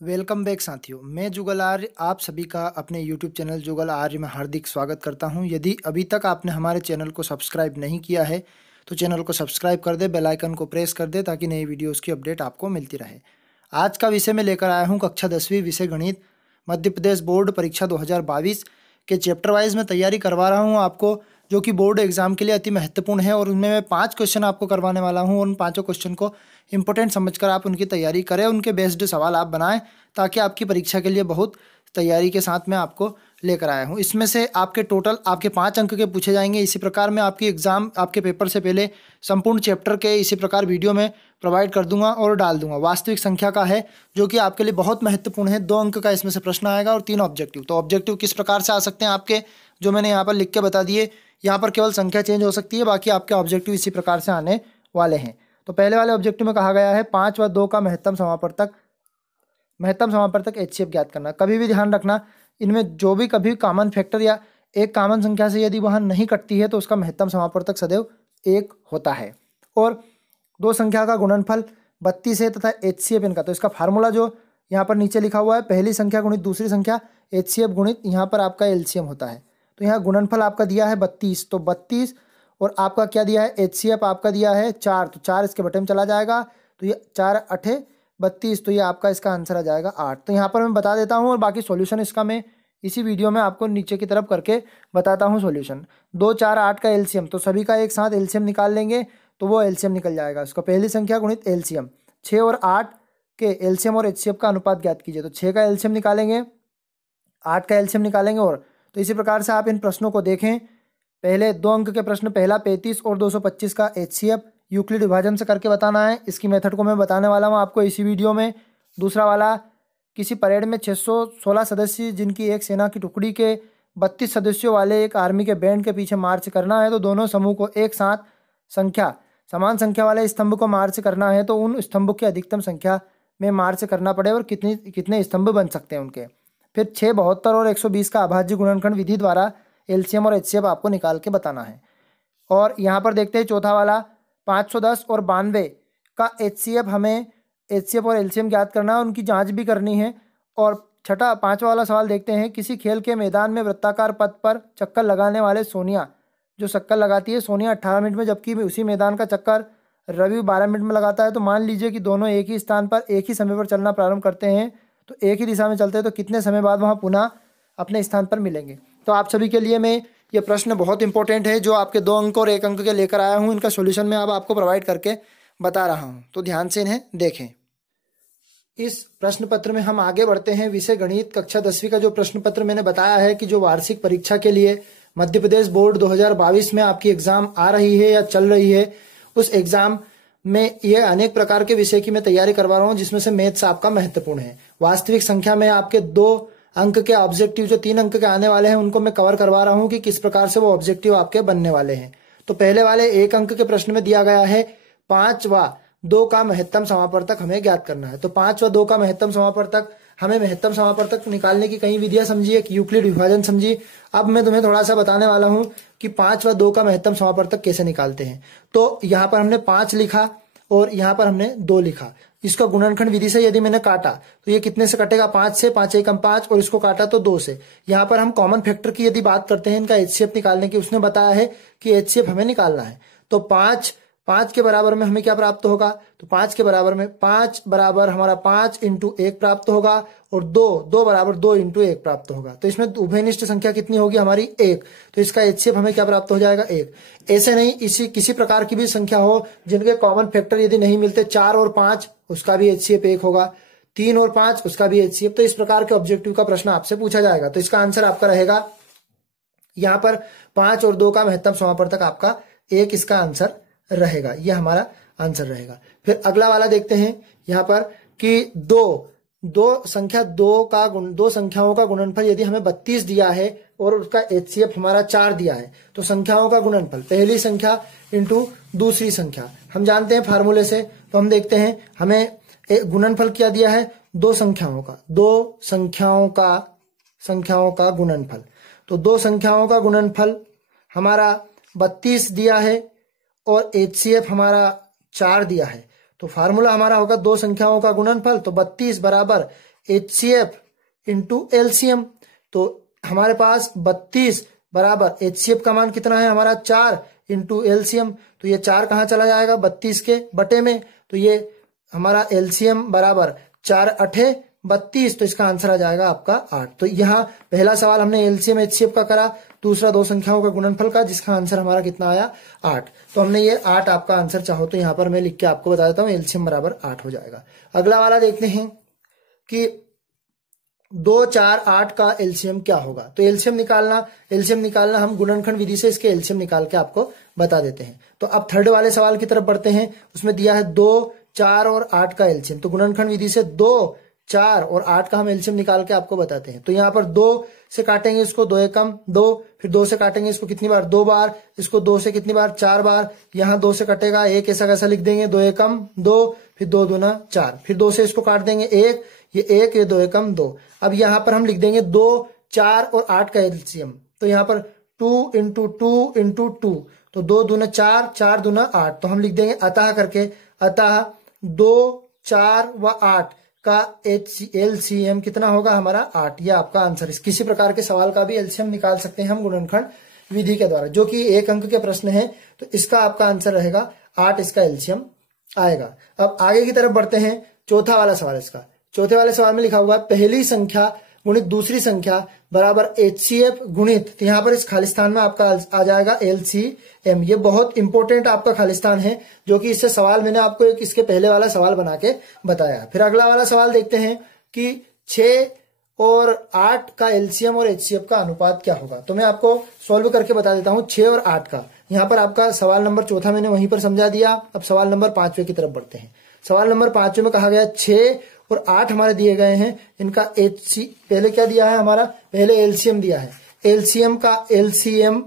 Welcome back साथियों, मैं जुगल आर्य आप सभी का अपने YouTube चैनल जुगल आर्य में हार्दिक स्वागत करता हूं। यदि अभी तक आपने हमारे चैनल को सब्सक्राइब नहीं किया है तो चैनल को सब्सक्राइब कर दे, बेल आइकन को प्रेस कर दे ताकि नई वीडियोस की अपडेट आपको मिलती रहे। आज का विषय मैं लेकर आया हूं कक्षा 10वीं विषय गणित मध्य प्रदेश बोर्ड परीक्षा 2022 के चैप्टर वाइज में तैयारी करवा रहा हूँ आपको, जो कि बोर्ड एग्जाम के लिए अति महत्वपूर्ण है। और उनमें मैं 5 क्वेश्चन आपको करवाने वाला हूँ और उन 5 क्वेश्चन को इंपॉर्टेंट समझकर आप उनकी तैयारी करें, उनके बेस्ड सवाल आप बनाएं ताकि आपकी परीक्षा के लिए बहुत तैयारी के साथ मैं आपको लेकर आया हूँ। इसमें से आपके टोटल आपके 5 अंक के पूछे जाएंगे। इसी प्रकार मैं आपकी एग्जाम आपके पेपर से पहले संपूर्ण चैप्टर के इसी प्रकार वीडियो में प्रोवाइड कर दूंगा और डाल दूंगा। वास्तविक संख्या का है जो कि आपके लिए बहुत महत्वपूर्ण है। 2 अंक का इसमें से प्रश्न आएगा और 3 ऑब्जेक्टिव। तो ऑब्जेक्टिव किस प्रकार से आ सकते हैं आपके, जो मैंने यहाँ पर लिख के बता दिए। यहाँ पर केवल संख्या चेंज हो सकती है, बाकी आपके ऑब्जेक्टिव इसी प्रकार से आने वाले हैं। तो पहले वाले ऑब्जेक्टिव में कहा गया है 5 व 2 का महत्तम समापवर्तक HCF ज्ञात करना। कभी भी ध्यान रखना, इनमें जो भी कभी कॉमन फैक्टर या एक कॉमन संख्या से यदि वह नहीं कटती है तो उसका महत्तम समापवर्तक सदैव 1 होता है। और 2 संख्या का गुणनफल 32 है तथा HCF इनका, तो इसका फार्मूला जो यहाँ पर नीचे लिखा हुआ है, पहली संख्या गुणित दूसरी संख्या HCF गुणित यहाँ पर आपका LCM होता है। तो यहाँ गुणनफल आपका दिया है 32, तो 32 और आपका क्या दिया है HCF आपका दिया है 4, तो 4 इसके बटे में चला जाएगा, तो ये 4 8 32, तो ये आपका इसका आंसर आ जाएगा 8। तो यहाँ पर मैं बता देता हूँ और बाकी सॉल्यूशन इसका मैं इसी वीडियो में आपको नीचे की तरफ करके बताता हूँ सॉल्यूशन। 2 4 8 का LCM, तो सभी का एक साथ LCM निकाल लेंगे तो वो LCM निकल जाएगा। उसका पहली संख्या गुणित LCM, 6 और 8 के LCM और HCF का अनुपात ज्ञात कीजिए। तो 6 का LCM निकालेंगे, 8 का LCM निकालेंगे। और तो इसी प्रकार से आप इन प्रश्नों को देखें। पहले 2 अंक के प्रश्न, पहला 35 और 225 का HCF यूक्लिड विभाजन से करके बताना है। इसकी मेथड को मैं बताने वाला हूँ आपको इसी वीडियो में। दूसरा वाला, किसी परेड में 616 सदस्य जिनकी एक सेना की टुकड़ी के 32 सदस्यों वाले एक आर्मी के बैंड के पीछे मार्च करना है, तो दोनों समूह को एक साथ समान संख्या वाले स्तंभ को मार्च करना है, तो उन स्तंभों की अधिकतम संख्या में मार्च करना पड़े और कितने स्तंभ बन सकते हैं उनके। फिर 6 72 और 120 का अभाज्य गुणनखंड विधि द्वारा LCM और HCF आपको निकाल के बताना है। और यहाँ पर देखते हैं चौथा वाला, 510 और 92 का HCF और LCM ज्ञात करना है, उनकी जांच भी करनी है। और छठा 5वां वाला सवाल देखते हैं, किसी खेल के मैदान में वृत्ताकार पथ पर चक्कर लगाने वाले सोनिया, जो चक्कर लगाती है सोनिया 18 मिनट में, जबकि उसी मैदान का चक्कर रवि 12 मिनट में लगाता है। तो मान लीजिए कि दोनों एक ही स्थान पर एक ही समय पर चलना प्रारंभ करते हैं, तो एक ही दिशा में चलते हैं, तो कितने समय बाद वहाँ पुनः अपने स्थान पर मिलेंगे। तो आप सभी के लिए मैं ये प्रश्न बहुत इंपॉर्टेंट है, जो आपके 2 अंक और 1 अंक के लेकर आया हूँ। इनका सॉल्यूशन मैं अब आपको प्रोवाइड करके बता रहा हूँ, तो ध्यान से इन्हें देखें। इस प्रश्न पत्र में हम आगे बढ़ते हैं। विषय गणित कक्षा 10वीं का जो प्रश्न पत्र मैंने बताया है कि जो वार्षिक परीक्षा के लिए मध्य प्रदेश बोर्ड 2022 में आपकी एग्जाम आ रही है या चल रही है, उस एग्जाम में ये अनेक प्रकार के विषय की मैं तैयारी करवा रहा हूँ, जिसमें से मैथ्स आपका महत्वपूर्ण है। वास्तविक संख्या में आपके 2 अंक के ऑब्जेक्टिव जो 3 अंक के आने वाले हैं, उनको मैं कवर करवा रहा हूं कि किस प्रकार से वो ऑब्जेक्टिव आपके बनने वाले हैं। तो पहले वाले 1 अंक के प्रश्न में दिया गया है 5 व 2 का महत्तम समापवर्तक हमें ज्ञात करना है। तो 5 व 2 का महत्तम समापवर्तक, हमें महत्तम समापवर्तक निकालने की कई विधियां समझी, एक यूक्लिड विभाजन समझी। अब मैं तुम्हें थोड़ा सा बताने वाला हूं कि 5 व 2 का महत्तम समापवर्तक कैसे निकालते हैं। तो यहाँ पर हमने 5 लिखा और यहाँ पर हमने 2 लिखा। इसका गुणनखंड विधि से यदि मैंने काटा तो ये कितने से कटेगा, 5 से, 5 एकम 5, और इसको काटा तो 2 से। यहाँ पर हम कॉमन फैक्टर की यदि बात करते हैं इनका HCF निकालने की, उसने बताया है कि HCF हमें निकालना है। तो 5 के बराबर में हमें क्या प्राप्त होगा, तो 5 के बराबर में 5 बराबर हमारा 5 इंटू 1 प्राप्त होगा, और 2 बराबर 2 इंटू 1 प्राप्त होगा। तो इसमें उभयनिष्ठ संख्या कितनी होगी हमारी, 1। तो इसका HCF हमें क्या प्राप्त हो जाएगा, 1। ऐसे नहीं, किसी प्रकार की भी संख्या हो जिनके कॉमन फैक्टर यदि नहीं मिलते, 4 और 5, उसका भी HCF 1 होगा, 3 और 5, उसका भी HCF। तो इस प्रकार के ऑब्जेक्टिव का प्रश्न आपसे पूछा जाएगा। तो इसका आंसर आपका रहेगा यहाँ पर 5 और 2 का महत्तम समापवर्तक आपका 1, इसका आंसर रहेगा। यह हमारा आंसर रहेगा। फिर अगला वाला देखते हैं यहाँ पर कि 2 संख्याओं का गुणनफल यदि हमें 32 दिया है और उसका HCF हमारा 4 दिया है, तो संख्याओं का गुणनफल पहली संख्या इंटू दूसरी संख्या हम जानते हैं फार्मूले से। तो हम देखते हैं हमें गुणनफल क्या दिया है, 2 संख्याओं का गुणनफल। तो 2 संख्याओं का गुणनफल हमारा 32 दिया है और HCF हमारा 4 दिया है। तो फार्मूला हमारा होगा दो संख्याओं का गुणनफल, तो 32 बराबर HCF इंटू LCM। तो हमारे पास 32 बराबर HCF का मान कितना है हमारा 4 इंटू LCM। तो ये 4 कहाँ चला जाएगा 32 के बटे में, तो ये हमारा LCM बराबर 4 अठे 32, तो इसका आंसर आ जाएगा आपका 8। तो यहाँ पहला सवाल हमने LCM HCF का करा, दूसरा दो संख्याओं का गुणनफल का, जिसका आंसर हमारा कितना आया 8। तो हमने ये 8 आपका आंसर चाहो तो यहाँ पर मैं लिख के आपको बता देता हूँ, LCM बराबर 8 हो जाएगा। अगला वाला देखते हैं कि 2, 4, 8 का LCM क्या होगा। तो LCM निकालना हम गुणनखंड विधि से इसके LCM निकाल के आपको बता देते हैं। तो अब थर्ड वाले सवाल की तरफ बढ़ते हैं, उसमें दिया है 2, 4 और 8 का LCM। तो गुणनखंड विधि से 2, 4 और 8 का हम LCM निकाल के आपको बताते हैं। तो यहाँ पर 2 से काटेंगे इसको 2 एकम 2, फिर 2 से काटेंगे इसको कितनी बार 2 बार, इसको 2 से कितनी बार 4 बार, यहाँ 2 से कटेगा 1, ऐसा कैसा लिख देंगे 2 एकम 2, फिर 2 दूना 4, फिर 2 से इसको काट देंगे 1, ये 1, ये 2 एकम 2। अब यहाँ पर हम लिख देंगे 2, 4 और 8 का LCM। तो यहाँ पर 2 इंटू 2 इंटू 2, तो 2 दूना 4, 4 दूना 8। तो हम लिख देंगे अतः करके, अतः 2, 4 व 8 का LCM कितना होगा हमारा 8। यह आपका आंसर है। किसी प्रकार के सवाल का भी LCM निकाल सकते हैं हम गुणनखंड विधि के द्वारा, जो कि 1 अंक के प्रश्न है। तो इसका आपका आंसर रहेगा 8, इसका LCM आएगा। अब आगे की तरफ बढ़ते हैं, चौथा वाला सवाल इसका। चौथे वाले सवाल में लिखा हुआ है पहली संख्या गुणित दूसरी संख्या बराबर HCF गुणित, तो यहाँ पर इस खालिस्तान में आपका आ जाएगा LCM। ये बहुत इंपॉर्टेंट आपका खालिस्तान है, जो कि इससे सवाल मैंने आपको एक इसके पहले वाला सवाल बना के बताया। फिर अगला वाला सवाल देखते हैं कि 6 और 8 का LCM और HCF का अनुपात क्या होगा। तो मैं आपको सॉल्व करके बता देता हूँ 6 और 8 का। यहाँ पर आपका सवाल नंबर चौथा मैंने वहीं पर समझा दिया। अब सवाल नंबर 5वें की तरफ बढ़ते हैं। सवाल नंबर 5वें में कहा गया 6 और 8 हमारे दिए गए हैं, इनका पहले क्या दिया है हमारा, पहले LCM दिया है। LCM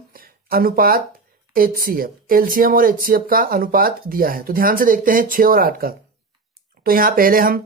अनुपात HCF, LCM और HCF का अनुपात दिया है। तो ध्यान से देखते हैं 6 और 8 का। तो यहाँ पहले हम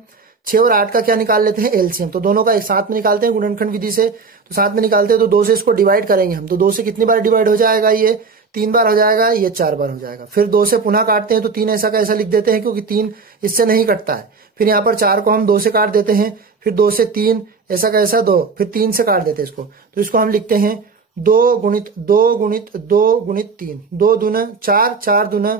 6 और 8 का क्या निकाल लेते हैं LCM। तो दोनों का एक साथ में निकालते हैं गुणनखंड विधि से। तो साथ में निकालते हैं तो 2 से इसको डिवाइड करेंगे हम। तो 2 से कितनी बार डिवाइड हो जाएगा, ये 3 बार हो जाएगा, ये 4 बार हो जाएगा। फिर 2 से पुनः काटते हैं तो 3 ऐसा का ऐसा लिख देते हैं, क्योंकि 3 इससे नहीं कटता है। फिर यहाँ पर 4 को हम 2 से काट देते हैं, फिर 2 से 3 ऐसा का ऐसा 2, फिर 3 से काट देते हैं इसको। तो इसको हम लिखते हैं 2 गुणित 2 गुणित 2 गुणित 3, 2 दूना 4, 4 दूना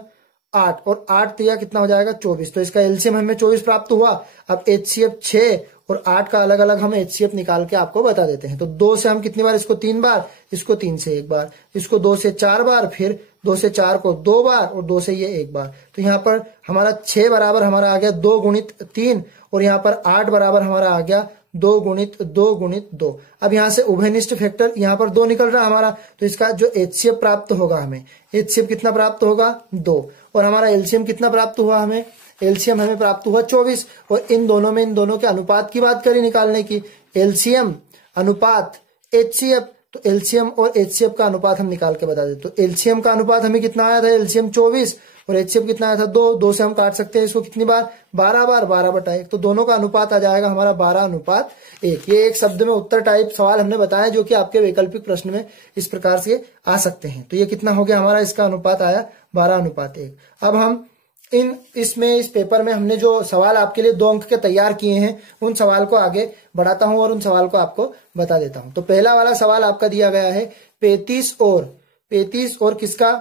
8 और 8 दिया कितना हो जाएगा 24। तो इसका LCM हमें 24 प्राप्त हुआ। अब HCF 6 और 8 का अलग अलग हम HCF निकाल के आपको बता देते हैं। तो 2 से हम कितनी बार, इसको 3 बार, इसको 3 से 1 बार, इसको 2 से 4 बार, फिर 2 से 4 को 2 बार और 2 से ये 1 बार। तो यहाँ पर हमारा 6 बराबर हमारा आ गया 2 गुणित 3 और यहाँ पर 8 बराबर हमारा आ गया 2 गुणित 2 गुणित 2। अब यहाँ से उभयनिष्ठ फैक्टर यहाँ पर 2 निकल रहा हमारा, तो इसका जो HCF प्राप्त होगा हमें, HCF कितना प्राप्त होगा 2, और हमारा LCM कितना प्राप्त हुआ हमें, LCM हमें प्राप्त हुआ 24। और इन दोनों के अनुपात की बात करें निकालने की, LCM अनुपात HCF, तो LCM और HCF का अनुपात हम निकाल के बता देते। तो LCM का अनुपात हमें कितना आया था, LCM 24 और HCF कितना आया था 2। 2 से हम काट सकते हैं इसको कितनी बार, 12 बार, 12/1। तो दोनों का अनुपात आ जाएगा हमारा 12:1। ये एक शब्द में उत्तर टाइप सवाल हमने बताया, जो कि आपके वैकल्पिक प्रश्न में इस प्रकार से आ सकते हैं। तो ये कितना हो गया हमारा, इसका अनुपात आया 12:1। अब हम इस पेपर में हमने जो सवाल आपके लिए 2 अंक के तैयार किए हैं, उन सवाल को आगे बढ़ाता हूं और उन सवाल को आपको बता देता हूं। तो पहला वाला सवाल आपका दिया गया है 35 और किसका,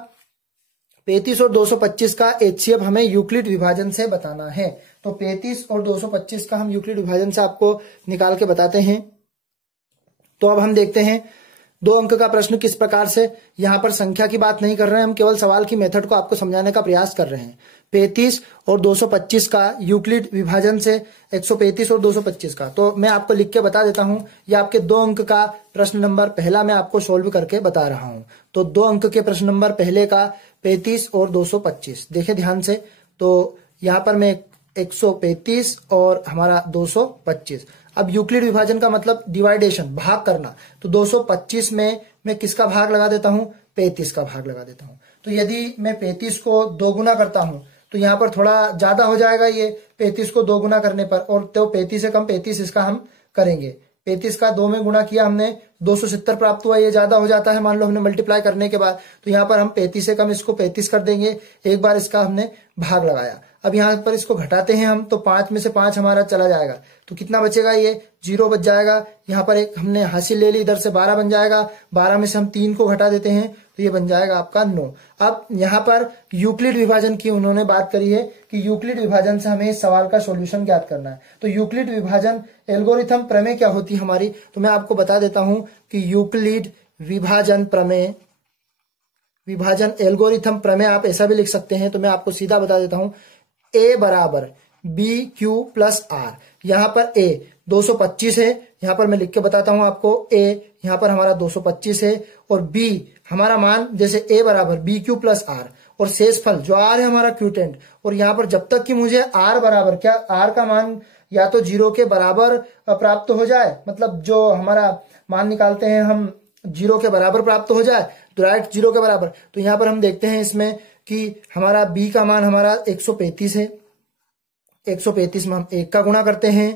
35 और 225 का HCF हमें यूक्लिड विभाजन से बताना है। तो 35 और 225 का हम यूक्लिड विभाजन से आपको निकाल के बताते हैं। तो अब हम देखते हैं 2 अंक का प्रश्न किस प्रकार से, यहां पर संख्या की बात नहीं कर रहे हैं, हम केवल सवाल की मेथड को आपको समझाने का प्रयास कर रहे हैं। 35 और 225 का यूक्लिड विभाजन से 135 और 225 का, तो मैं आपको लिख के बता देता हूं। ये आपके 2 अंक का प्रश्न नंबर पहला मैं आपको सोल्व करके बता रहा हूं। तो 2 अंक के प्रश्न नंबर पहले का 35 और 225 देखे ध्यान से। तो यहां पर मैं 135 और हमारा 225। अब यूक्लिड विभाजन का मतलब डिवाइडेशन, भाग करना। तो 225 में मैं किसका भाग लगा देता हूं, 35 का भाग लगा देता हूं। तो यदि मैं 35 को 2 गुना करता हूं तो यहाँ पर थोड़ा ज्यादा हो जाएगा ये 35 को 2 गुना करने पर, और तो 35 से कम 35 इसका हम करेंगे। 35 का 2 में गुणा किया हमने 270 प्राप्त हुआ, ये ज्यादा हो जाता है मान लो हमने मल्टीप्लाई करने के बाद, तो यहाँ पर हम 35 से कम इसको 35 कर देंगे, एक बार इसका हमने भाग लगाया। अब यहाँ पर इसको घटाते हैं हम, तो 5 में से 5 हमारा चला जाएगा, तो कितना बचेगा, ये 0 बच जाएगा। यहाँ पर एक हमने हासिल ले ली, इधर से 12 बन जाएगा, 12 में से हम 3 को घटा देते हैं, तो ये बन जाएगा आपका 9। अब यहाँ पर यूक्लिड विभाजन की उन्होंने बात करी है कि यूक्लिड विभाजन से हमें इस सवाल का सॉल्यूशन ज्ञात करना है। तो यूक्लिड विभाजन एल्गोरिथम प्रमेय क्या होती है हमारी, तो मैं आपको बता देता हूं कि यूक्लिड विभाजन प्रमेय, विभाजन एल्गोरिथम प्रमेय आप ऐसा भी लिख सकते हैं, तो मैं आपको सीधा बता देता हूं, A बराबर BQ प्लस R। यहां पर A 225 है, यहां पर मैं लिख के बताता हूं आपको, A यहां पर हमारा 225 है, और B हमारा मान जैसे A बराबर BQ प्लस R, और शेषफल जो R है हमारा क्यूटेंट, और यहां पर जब तक कि मुझे R बराबर, क्या R का मान या तो 0 के बराबर प्राप्त हो जाए, मतलब जो हमारा मान निकालते हैं हम 0 के बराबर प्राप्त हो जाए, डायरेक्ट 0 के बराबर, तो यहां पर हम देखते हैं इसमें कि हमारा B का मान हमारा 135 है, 135 में हम 1 का गुणा करते हैं,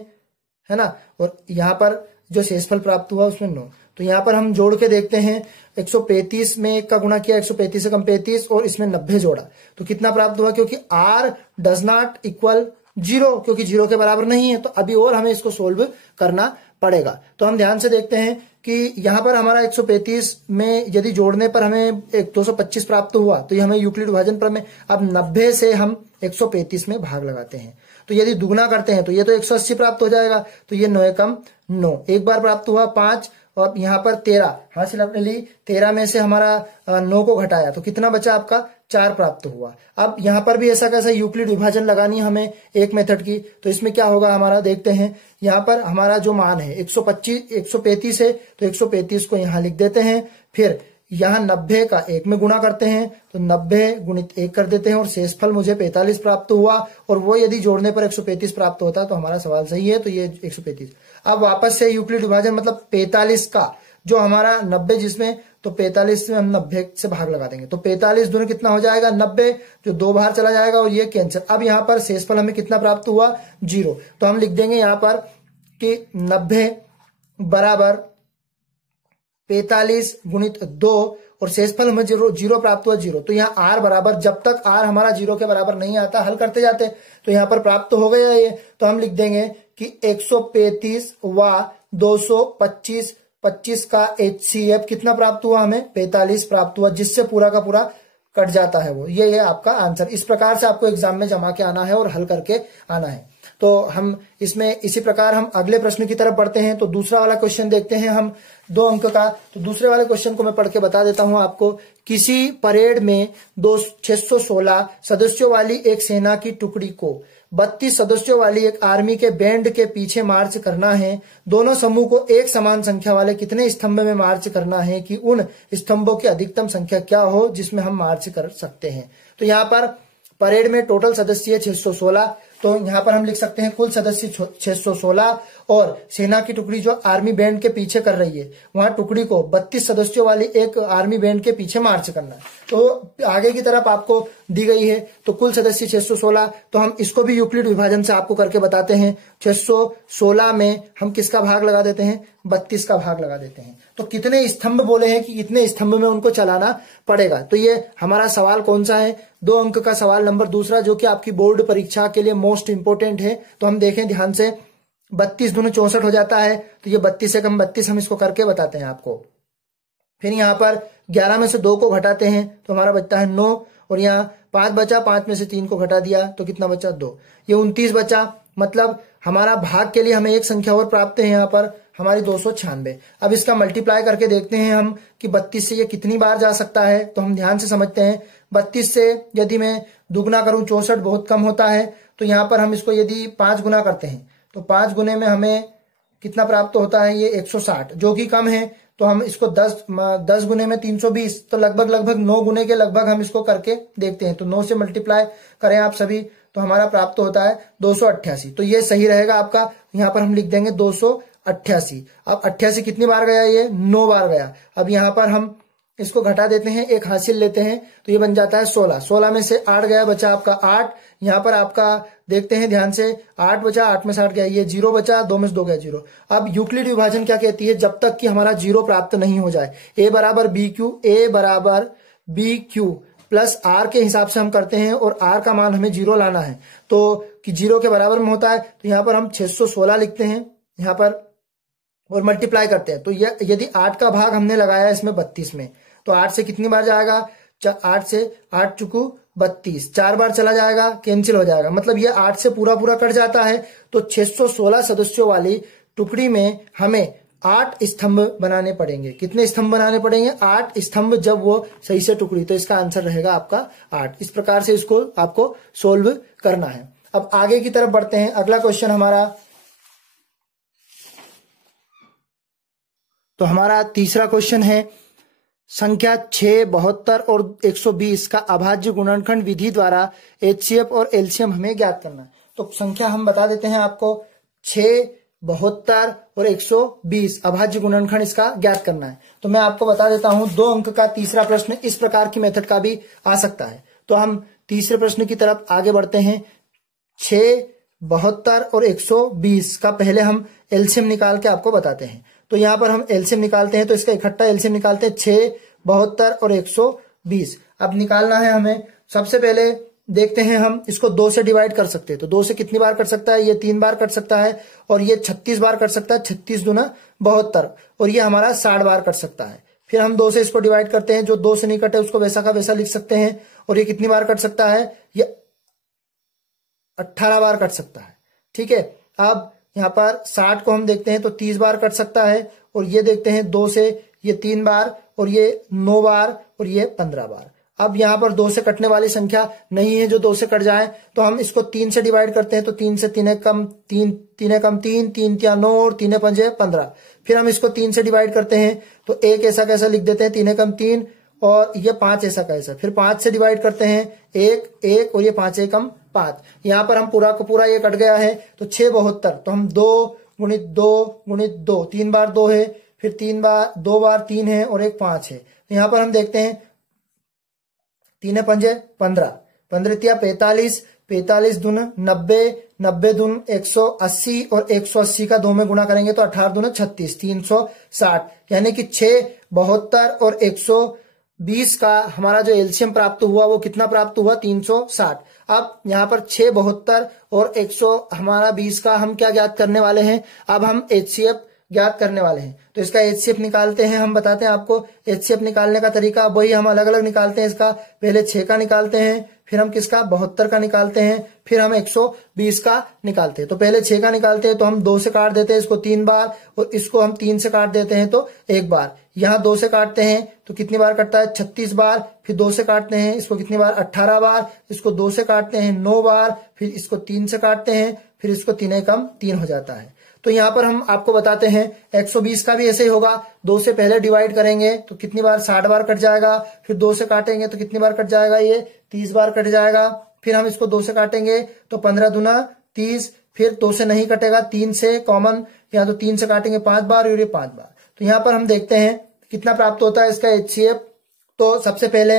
है ना, और यहाँ पर जो शेषफल प्राप्त हुआ उसमें 9, तो यहाँ पर हम जोड़ के देखते हैं, 135 में 1 का गुणा किया, 135 से कम 35, और इसमें 90 जोड़ा, तो कितना प्राप्त हुआ, क्योंकि R डज नॉट इक्वल 0, क्योंकि 0 के बराबर नहीं है, तो अभी और हमें इसको सोल्व करना पड़ेगा। तो हम ध्यान से देखते हैं कि यहां पर हमारा 135 में यदि जोड़ने पर हमें 225 प्राप्त हुआ, तो ये हमें यूक्लिड विभाजन प्रमेय। अब 90 से हम 135 में भाग लगाते हैं, तो यदि दुगना करते हैं तो ये तो 180 प्राप्त हो जाएगा, तो ये 9 कम 9, एक बार प्राप्त हुआ 5, और यहाँ पर 13 हासिल आपने ली, 13 में से हमारा 9 को घटाया, तो कितना बचा आपका 4 प्राप्त हुआ। अब यहाँ पर भी ऐसा कैसा यूक्लिड विभाजन लगानी है हमें एक मेथड की, तो इसमें क्या होगा हमारा, देखते हैं। यहाँ पर हमारा जो मान है 135 है, तो 135 को यहाँ लिख देते हैं, फिर यहाँ 90 का 1 में गुणा करते हैं, तो 90 गुणित 1 कर देते हैं, और शेषफल मुझे 45 प्राप्त हुआ, और वो यदि जोड़ने पर 135 प्राप्त होता तो हमारा सवाल सही है, तो ये 135। अब वापस से यूक्लिड विभाजन मतलब 45 का जो हमारा 90 जिसमें, तो 45 में हम 90 से भाग लगा देंगे, तो 45 दूनी कितना हो जाएगा 90, जो 2 बाहर चला जाएगा, और ये कैंसिल। अब यहाँ पर शेषफल हमें कितना प्राप्त हुआ 0, तो हम लिख देंगे यहाँ पर कि 90 बराबर 45 गुणित 2, और शेषफल हमें 0 प्राप्त हुआ 0, तो यहाँ R बराबर, जब तक R हमारा 0 के बराबर नहीं आता हल करते जाते, तो यहाँ पर प्राप्त हो गया ये, तो हम लिख देंगे कि 135 व 225, 25 का HCF कितना प्राप्त हुआ, हमें 45 प्राप्त हुआ, जिससे पूरा का पूरा कट जाता है वो, ये है आपका आंसर। इस प्रकार से आपको एग्जाम में जमा के आना है और हल करके आना है। तो हम इसमें इसी प्रकार हम अगले प्रश्न की तरफ बढ़ते हैं। तो दूसरा वाला क्वेश्चन देखते हैं हम 2 अंक का। तो दूसरे वाले क्वेश्चन को मैं पढ़ के बता देता हूं आपको। किसी परेड में 616 सदस्यों वाली एक सेना की टुकड़ी को 32 सदस्यों वाली एक आर्मी के बैंड के पीछे मार्च करना है। दोनों समूह को एक समान संख्या वाले कितने स्तंभ में मार्च करना है कि उन स्तंभों की अधिकतम संख्या क्या हो जिसमें हम मार्च कर सकते हैं। तो यहाँ पर परेड में टोटल सदस्य है 616, तो यहाँ पर हम लिख सकते हैं कुल सदस्य 616 और सेना की टुकड़ी जो आर्मी बैंड के पीछे कर रही है वहां टुकड़ी को 32 सदस्यों वाली एक आर्मी बैंड के पीछे मार्च करना है। तो आगे की तरफ आपको दी गई है, तो कुल सदस्य 616, तो हम इसको भी यूक्लिड विभाजन से आपको करके बताते हैं। 616 में हम किसका भाग लगा देते हैं, 32 का भाग लगा देते हैं। तो कितने स्तंभ बोले हैं कि कितने स्तंभ में उनको चलाना पड़ेगा। तो ये हमारा सवाल कौन सा है, 2 अंक का सवाल नंबर दूसरा, जो कि आपकी बोर्ड परीक्षा के लिए मोस्ट इंपोर्टेंट है। तो हम देखें ध्यान से, 32 दूनी 64 हो जाता है, तो ये 32 से कम 32 हम इसको करके बताते हैं आपको। फिर यहाँ पर 11 में से 2 को घटाते हैं तो हमारा बचता है 9, और यहाँ 5 बचा, 5 में से 3 को घटा दिया तो कितना बचा 2, ये 29 बचा। मतलब हमारा भाग के लिए हमें एक संख्या और प्राप्त है यहाँ पर हमारी 296। अब इसका मल्टीप्लाई करके देखते हैं हम कि 32 से ये कितनी बार जा सकता है। तो हम ध्यान से समझते हैं, 32 से यदि मैं दुगना करूं 64 बहुत कम होता है, तो यहाँ पर हम इसको यदि 5 गुना करते हैं तो 5 गुने में हमें कितना प्राप्त होता है, ये 160, जो कि कम है। तो हम इसको 10 गुने में 320, तो लगभग 9 गुने के लगभग हम इसको करके देखते हैं। तो 9 से मल्टीप्लाई करें आप सभी तो हमारा प्राप्त होता है 288। तो ये सही रहेगा आपका, यहाँ पर हम लिख देंगे 288। अब 88 कितनी बार गया, ये 9 बार गया। अब यहाँ पर हम इसको घटा देते हैं, एक हासिल लेते हैं तो ये बन जाता है 16। 16 में से 8 गया, बचा आपका 8। यहाँ पर आपका देखते हैं ध्यान से, 8 बचा, 8 में से 8 गया, ये 0 बचा, 2 में से 2 गया 0। अब यूक्लिड विभाजन क्या कहती है, जब तक कि हमारा 0 प्राप्त नहीं हो जाए। ए बराबर बी क्यू प्लस आर के हिसाब से हम करते हैं और आर का मान हमें 0 लाना है, तो कि 0 के बराबर में होता है, तो यहाँ पर हम 616 लिखते हैं यहाँ पर और मल्टीप्लाई करते हैं। तो यदि 8 का भाग हमने लगाया इसमें 32 में, तो 8 से कितनी बार जाएगा, 8 से 8 चुकू 32, 4 बार चला जाएगा, कैंसिल हो जाएगा, मतलब ये 8 से पूरा कट जाता है। तो 616 सदस्यों वाली टुकड़ी में हमें 8 स्तंभ बनाने पड़ेंगे। कितने स्तंभ बनाने पड़ेंगे, 8 स्तंभ, जब वो सही से टुकड़ी, तो इसका आंसर रहेगा आपका 8। इस प्रकार से इसको आपको सोल्व करना है। अब आगे की तरफ बढ़ते हैं। अगला क्वेश्चन हमारा तीसरा क्वेश्चन है, संख्या 6, 72 और 120 का अभाज्य गुणनखंड विधि द्वारा HCF और LCM हमें ज्ञात करना है। तो संख्या हम बता देते हैं आपको, 6, 72 और 120 अभाज्य गुणनखंड इसका ज्ञात करना है। तो मैं आपको बता देता हूं, 2 अंक का तीसरा प्रश्न इस प्रकार की मेथड का भी आ सकता है। तो हम तीसरे प्रश्न की तरफ आगे बढ़ते हैं। 6, 72 और 120 का पहले हम LCM निकाल के आपको बताते हैं। तो यहां पर हम LCM निकालते हैं, तो इसका इकट्ठा LCM निकालते हैं, 6, 72 और 120। अब निकालना है हमें, सबसे पहले देखते हैं हम इसको 2 से डिवाइड कर सकते हैं। तो 2 से कितनी बार कट सकता है, ये 3 बार कट सकता है, और ये 36 बार कट सकता है, 36 दूना 72, और ये हमारा 60 बार कट सकता है। फिर हम 2 से इसको डिवाइड करते हैं, जो 2 से नहीं कटे उसको वैसा का वैसा लिख सकते हैं, और ये कितनी बार कट सकता है, ये 18 बार कट सकता है। ठीक है, अब यहाँ पर 60 को हम देखते हैं तो 30 बार कट सकता है, और ये देखते हैं 2 से, ये 3 बार, और ये 9 बार, और ये 15 बार। अब यहाँ पर 2 से कटने वाली संख्या नहीं है जो 2 से कट जाए, तो हम इसको 3 से डिवाइड करते हैं। तो 3 से 3 कम 3, 3 कम 3, 3 तिया 9 और 3 पंजे 15। फिर हम इसको 3 से डिवाइड करते हैं, तो 1 ऐसा कैसा लिख देते हैं, 3 कम 3, और ये 5 ऐसा कैसा। फिर 5 से डिवाइड करते हैं, 1 1, और ये 5 कम 5। यहाँ पर हम पूरा का पूरा ये कट गया है, तो 6, 72, तो हम 2 गुणित 2 गुणित 2, 3 बार 2 है, फिर 2 बार 3 है, और 1 5 है। यहाँ पर हम देखते हैं, 3 पंजे 15, 15 तिया 45, 45 दून 90, 90 दून 180, और 180 का 2 में गुणा करेंगे तो 18 दून 36, 360। यानी कि 6, 72 और 120 का हमारा जो LCM प्राप्त हुआ वो कितना प्राप्त हुआ, 360। अब यहाँ पर 6, 72 और 120 का हम क्या ज्ञात करने वाले हैं, अब हम HCF ज्ञात करने वाले हैं। तो इसका HCF निकालते हैं, हम बताते हैं आपको HCF निकालने का तरीका। वही हम अलग अलग निकालते हैं। इसका पहले 6 का निकालते हैं, फिर हम किसका 72 का निकालते हैं, फिर हम 120 का निकालते हैं। तो पहले 6 का निकालते हैं, तो हम 2 से काट देते हैं इसको 3 बार, और इसको हम 3 से काट देते हैं तो 1 बार। यहाँ 2 से काटते हैं तो कितनी बार कटता है, 36 बार। फिर 2 से काटते हैं इसको कितनी बार, 18 बार। इसको 2 से काटते हैं 9 बार। फिर इसको 3 से काटते हैं, फिर इसको 3 कम 3 हो जाता है। तो यहाँ पर हम आपको बताते हैं 120 का भी ऐसे ही होगा। 2 से पहले डिवाइड करेंगे तो कितनी बार, 60 बार कट जाएगा। फिर 2 से काटेंगे तो कितनी बार कट जाएगा, ये 30 बार कट जाएगा। फिर हम इसको 2 से काटेंगे तो 15 दूना 30। फिर 2 से नहीं कटेगा, 3 से कॉमन, यहाँ तो 3 से काटेंगे 5 बार, और ये 5 बार। तो यहाँ पर हम देखते हैं कितना प्राप्त होता है इसका HCF। तो सबसे पहले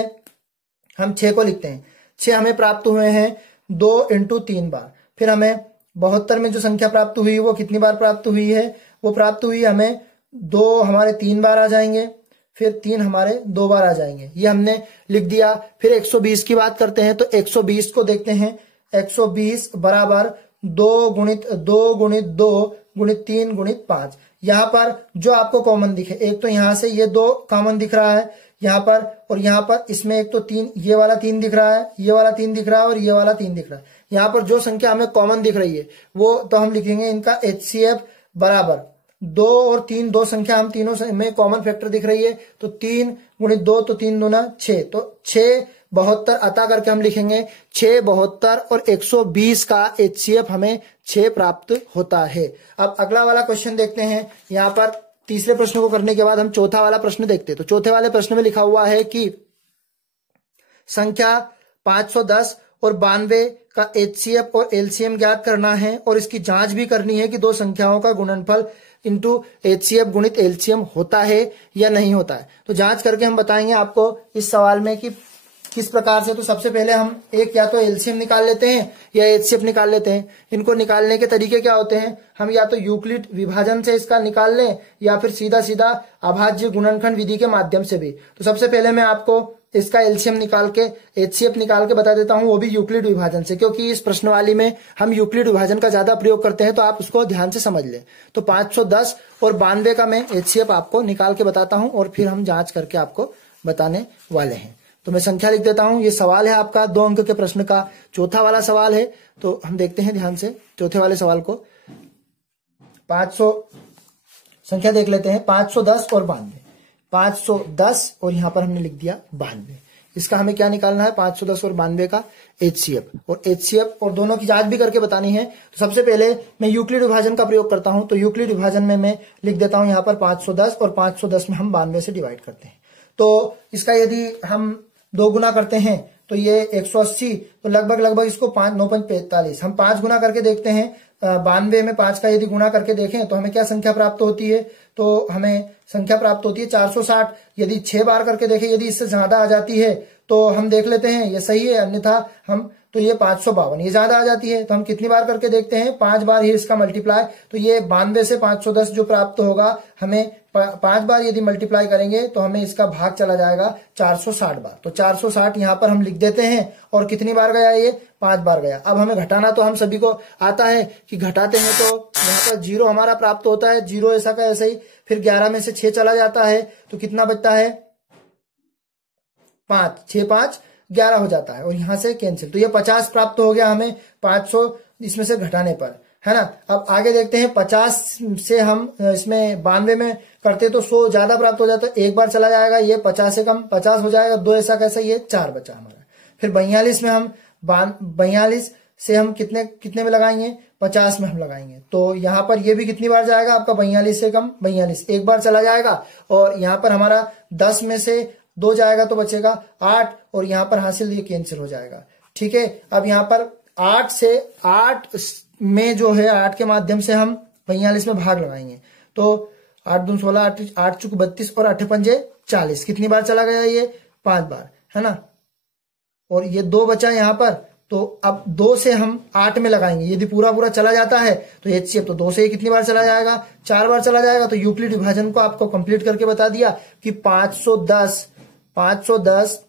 हम 6 को लिखते हैं। 6 हमें प्राप्त हुए हैं 2 × 3 बार। फिर हमें 72 में जो संख्या प्राप्त हुई वो कितनी बार प्राप्त हुई है, वो प्राप्त हुई हमें 2 हमारे 3 बार आ जाएंगे, फिर 3 हमारे 2 बार आ जाएंगे, ये हमने लिख दिया। फिर 120 की बात करते हैं, तो 120 को देखते हैं। 120 बराबर 2 गुणित 2 गुणित 2 गुणित 3 गुणित 5। यहाँ पर जो आपको कॉमन दिखे, एक तो यहाँ से ये 2 कॉमन दिख रहा है यहाँ पर, और यहाँ पर इसमें एक तो 3, ये वाला 3 दिख रहा है, ये वाला 3 दिख रहा है, और ये वाला 3 दिख रहा है। यहाँ पर जो संख्या हमें कॉमन दिख रही है वो तो हम लिखेंगे इनका HCF बराबर 2 और 3, 2 संख्या हम तीनों में कॉमन फैक्टर दिख रही है, तो 3 गुणित 2, तो 3 दूना 6, तो 6, 72 अता करके हम लिखेंगे 6, 72 और 120 का HCF हमें 6 प्राप्त होता है। अब अगला वाला क्वेश्चन देखते हैं। यहाँ पर तीसरे प्रश्न को करने के बाद हम चौथा वाला प्रश्न देखते हैं। तो चौथे वाले प्रश्न में लिखा हुआ है कि संख्या 510 और 92 का HCF और LCM ज्ञात करना है और इसकी जांच भी करनी है कि दो संख्याओं का गुणनफल इंटू HCF गुणित LCM होता है या नहीं होता है। तो जांच करके हम बताएंगे आपको इस सवाल में कि किस प्रकार से। तो सबसे पहले हम एक या तो LCM निकाल लेते हैं या HCF निकाल लेते हैं। इनको निकालने के तरीके क्या होते हैं, हम या तो यूक्लिड विभाजन से इसका निकाल लें या फिर सीधा सीधा अभाज्य गुणनखंड विधि के माध्यम से भी। तो सबसे पहले मैं आपको इसका LCM निकाल के HCF निकाल के बता देता हूं, वो भी यूक्लिड विभाजन से, क्योंकि इस प्रश्नवाली में हम यूक्लिड विभाजन का ज्यादा प्रयोग करते हैं, तो आप उसको ध्यान से समझ लें। तो 510 और 92 का मैं HCF आपको निकाल के बताता हूं और फिर हम जांच करके आपको बताने वाले हैं। तो मैं संख्या लिख देता हूं। ये सवाल है आपका 2 अंक के प्रश्न का चौथा वाला सवाल है। तो हम देखते हैं ध्यान से चौथे वाले सवाल को। 500 संख्या देख लेते हैं, 510 और 92। 510 और यहां पर हमने लिख दिया 92। इसका हमें क्या निकालना है, 510 और 92 का HCF और HCF और दोनों की जांच भी करके बतानी है। तो सबसे पहले मैं यूक्लिड विभाजन का प्रयोग करता हूं। तो यूक्लिड विभाजन में मैं लिख देता हूं यहां पर 510 और 510 में हम 92 से डिवाइड करते हैं। तो इसका यदि हम 2 गुना करते हैं तो ये 180, तो लगभग इसको 5 9 5 45 हम 5 गुना करके देखते हैं। 92 में 5 का यदि गुना करके देखें तो हमें क्या संख्या प्राप्त होती है, तो हमें संख्या प्राप्त होती है 460। यदि 6 बार करके देखें, यदि इससे ज्यादा आ जाती है तो हम देख लेते हैं ये सही है, अन्यथा हम तो ये 552, ये ज्यादा आ जाती है तो हम कितनी बार करके देखते हैं, 5 बार ही इसका मल्टीप्लाई। तो ये 92 से 510 जो प्राप्त होगा, हमें 5 बार यदि मल्टीप्लाई करेंगे तो हमें इसका भाग चला जाएगा 460 बार। तो 460 यहां पर हम लिख देते हैं और कितनी बार गया ये, 5 बार गया। अब हमें घटाना तो हम सभी को आता है कि घटाते हैं तो यहाँ पर 0 हमारा प्राप्त होता है, 0 ऐसा का ऐसा ही। फिर 11 में से 6 चला जाता है तो कितना बचता है, 5, 6 5 11 हो जाता है और यहां से कैंसिल। तो ये 50 प्राप्त हो गया हमें 500 इसमें से घटाने पर, है ना। अब आगे देखते हैं, 50 से हम इसमें 92 में करते तो 100 ज्यादा प्राप्त हो जाता है, एक बार चला जाएगा, ये 50 से कम 50 हो जाएगा, 2 ऐसा कैसा, ये 4 बचा हमारा। फिर 42 में हम 42 से हम कितने में लगाएंगे, 50 में हम लगाएंगे। तो यहाँ पर ये भी कितनी बार जाएगा आपका, 42 से कम 42 एक बार चला जाएगा और यहाँ पर हमारा 10 में से 2 जाएगा तो बचेगा 8 और यहाँ पर हासिल ये कैंसिल हो जाएगा। ठीक है, अब यहाँ पर 8 में जो है 8 के माध्यम से हम 42 में भाग लगाएंगे। तो 8 दूनी 16, 8 चुक 32 और 8 पंजे 40, कितनी बार चला गया ये, 5 बार, है ना। और ये 2 बचा यहाँ पर, तो अब 2 से हम 8 में लगाएंगे। यदि पूरा चला जाता है तो HCF, तो 2 से ये कितनी बार चला जाएगा, 4 बार चला जाएगा। तो यूक्लिड विभाजन को आपको कंप्लीट करके बता दिया कि 510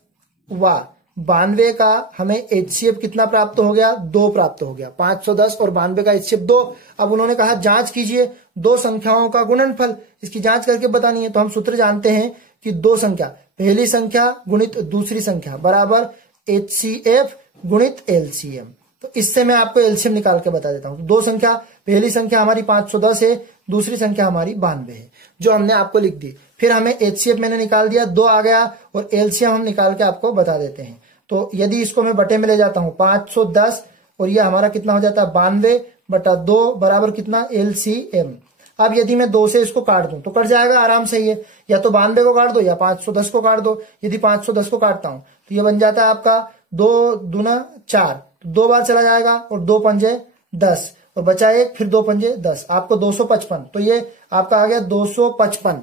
व 92 का हमें HCF कितना प्राप्त हो गया, 2 प्राप्त हो गया। 510 और 92 का HCF 2। अब उन्होंने कहा जांच कीजिए दो संख्याओं का गुणनफल, इसकी जांच करके बतानी है। तो हम सूत्र जानते हैं कि दो संख्या, पहली संख्या गुणित दूसरी संख्या बराबर HCF गुणित LCM। तो इससे मैं आपको LCM निकाल के बता देता हूं। तो दो संख्या, पहली संख्या हमारी 510 है, दूसरी संख्या हमारी 92 है, जो हमने आपको लिख दी। फिर हमें HCF मैंने निकाल दिया, 2 आ गया, और LCM हम निकाल के आपको बता देते हैं। तो यदि इसको मैं बटे में ले जाता हूं 510 और ये हमारा कितना हो जाता है 92/2 बराबर कितना LCM। अब यदि मैं 2 से इसको काट दूं तो कट जाएगा आराम से, ये या तो 92 को काट दो या 510 को काट दो। यदि 510 को काटता हूं तो ये बन जाता है आपका 2 दूना 4, 2 बार चला जाएगा और 2 पंजे 10 और बचा 1, फिर 2 पंजे 10, आपको 255। तो ये आपका आ गया 255।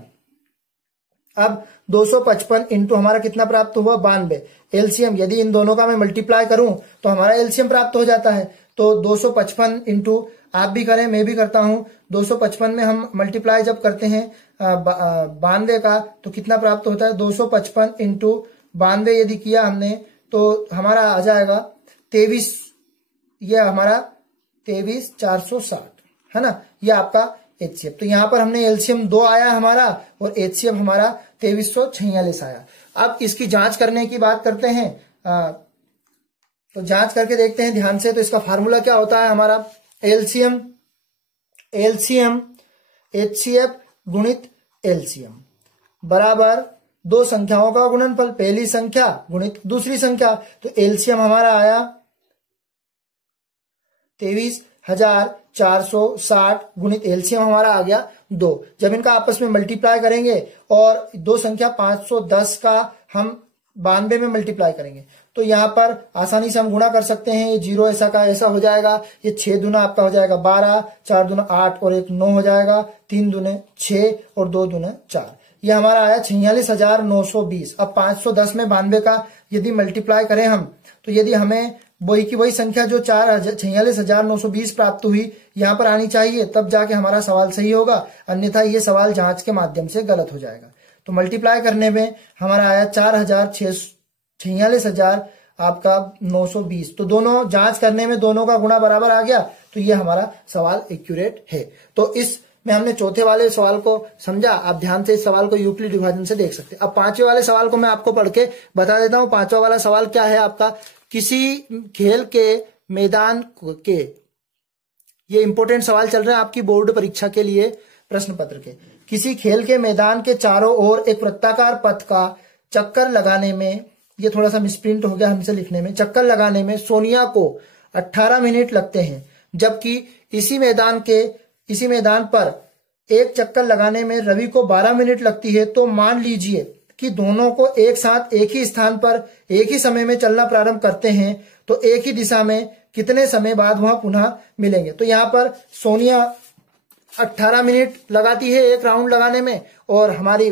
अब 255 इंटू हमारा कितना प्राप्त हुआ 92 LCM। यदि इन दोनों का मैं मल्टीप्लाई करूं तो हमारा LCM प्राप्त हो जाता है। तो 255 इंटू, आप भी करें मैं भी करता हूं, 255 में हम मल्टीप्लाई जब करते हैं 92 का तो कितना प्राप्त होता है 255 इंटू 92 यदि किया हमने तो हमारा आ जाएगा 23, ये हमारा 23,460, है ना। ये आपका HCF। तो यहां पर हमने LCM 2 आया हमारा और HCF हमारा 2346 आया। अब इसकी जांच करने की बात करते हैं, तो जांच करके देखते हैं ध्यान से। तो इसका फार्मूला क्या होता है हमारा, LCM HCF गुणित LCM बराबर दो संख्याओं का गुणनफल, पहली संख्या गुणित दूसरी संख्या। तो LCM हमारा आया 23,460 गुणित LCM हमारा आ गया 2। जब इनका आपस में मल्टीप्लाई करेंगे और दो संख्या 510 का हम 92 में मल्टीप्लाई करेंगे तो यहाँ पर आसानी से हम गुणा कर सकते हैं। ये 0 ऐसा का ऐसा हो जाएगा, ये 6 दूना आपका हो जाएगा 12, 4 दूना 8 और 1 9 हो जाएगा, 3 दूने 6 और 2 दूने 4। ये हमारा आया 46,920। अब 510 में 92 का यदि मल्टीप्लाई करें हम, तो यदि हमें वही की वही संख्या जो 46,920 प्राप्त हुई यहाँ पर आनी चाहिए, तब जाके हमारा सवाल सही होगा, अन्यथा ये सवाल जांच के माध्यम से गलत हो जाएगा। तो मल्टीप्लाई करने में हमारा आया 46,000 आपका 920। तो दोनों जांच करने में दोनों का गुणा बराबर आ गया, तो ये हमारा सवाल एक्यूरेट है। तो इस में हमने चौथे वाले सवाल को समझा। आप ध्यान से इस सवाल को यूक्लिड विभाजन से देख सकते हैं। अब पांचवें वाले सवाल को मैं आपको पढ़ के बता देता हूं। पांचवा वाला सवाल क्या है आपका, किसी खेल के मैदान के, ये इंपॉर्टेंट सवाल चल रहा है आपकी बोर्ड परीक्षा के लिए प्रश्न पत्र के। किसी खेल के मैदान के चारों ओर एक वृत्ताकार पथ का चक्कर लगाने में, ये थोड़ा सा मिसप्रिंट हो गया हमसे लिखने में, चक्कर लगाने में सोनिया को 18 मिनट लगते हैं, जबकि इसी मैदान पर एक चक्कर लगाने में रवि को 12 मिनट लगती है। तो मान लीजिए कि दोनों को एक साथ एक ही स्थान पर एक ही समय में चलना प्रारंभ करते हैं, तो एक ही दिशा में कितने समय बाद वहां पुनः मिलेंगे। तो यहाँ पर सोनिया 18 मिनट लगाती है एक राउंड लगाने में, और हमारी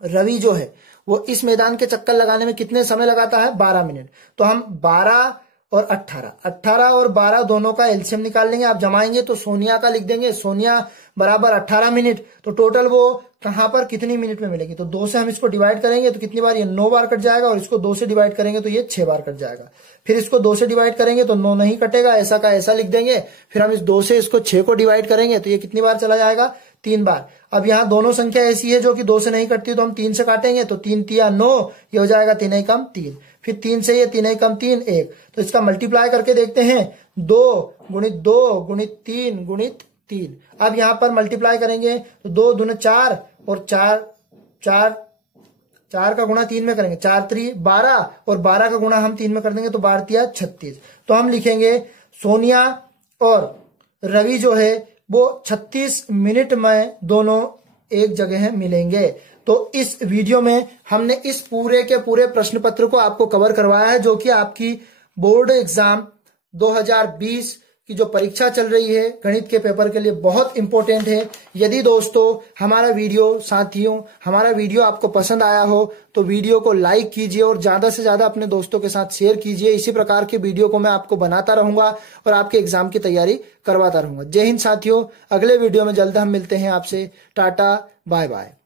रवि जो है वो इस मैदान के चक्कर लगाने में कितने समय लगाता है, 12 मिनट। तो हम 12 और 18 और 12 दोनों का एलसीएम निकाल लेंगे। आप जमाएंगे तो सोनिया का लिख देंगे, सोनिया बराबर 18 मिनट। तो टोटल वो कहां पर कितनी मिनट में मिलेगी, तो 2 से हम इसको डिवाइड करेंगे तो कितनी बार, ये 9 बार कट जाएगा, और इसको 2 से डिवाइड करेंगे तो ये 6 बार कट जाएगा। फिर इसको 2 से डिवाइड करेंगे तो 9 नहीं कटेगा, ऐसा का ऐसा लिख देंगे। फिर हम इस 2 से इसको 6 को डिवाइड करेंगे तो ये कितनी बार चला जाएगा, 3 बार। अब यहाँ दोनों संख्या ऐसी है जो कि 2 से नहीं कटती, तो हम 3 से काटेंगे तो 3 तिया 9, ये हो जाएगा 3 कम 3। फिर 3 से ये 3 कम 3 1। तो इसका मल्टीप्लाई करके देखते हैं, 2 गुणित 2 गुणित 3 गुणित 3। अब यहाँ पर मल्टीप्लाई करेंगे तो 2 दूने 4 और 4 का गुणा 3 में करेंगे, 4 3 12 और 12 का गुणा हम 3 में कर देंगे तो 12 तिया 36। तो हम लिखेंगे सोनिया और रवि जो है वो 36 मिनट में दोनों एक जगह मिलेंगे। तो इस वीडियो में हमने इस पूरे के पूरे प्रश्न पत्र को आपको कवर करवाया है, जो कि आपकी बोर्ड एग्जाम 2020 की जो परीक्षा चल रही है गणित के पेपर के लिए बहुत इंपॉर्टेंट है। यदि दोस्तों हमारा वीडियो आपको पसंद आया हो तो वीडियो को लाइक कीजिए और ज्यादा से ज्यादा अपने दोस्तों के साथ शेयर कीजिए। इसी प्रकार के वीडियो को मैं आपको बनाता रहूंगा और आपके एग्जाम की तैयारी करवाता रहूंगा। जय हिंद साथियों, अगले वीडियो में जल्द हम मिलते हैं आपसे। Tata bye bye.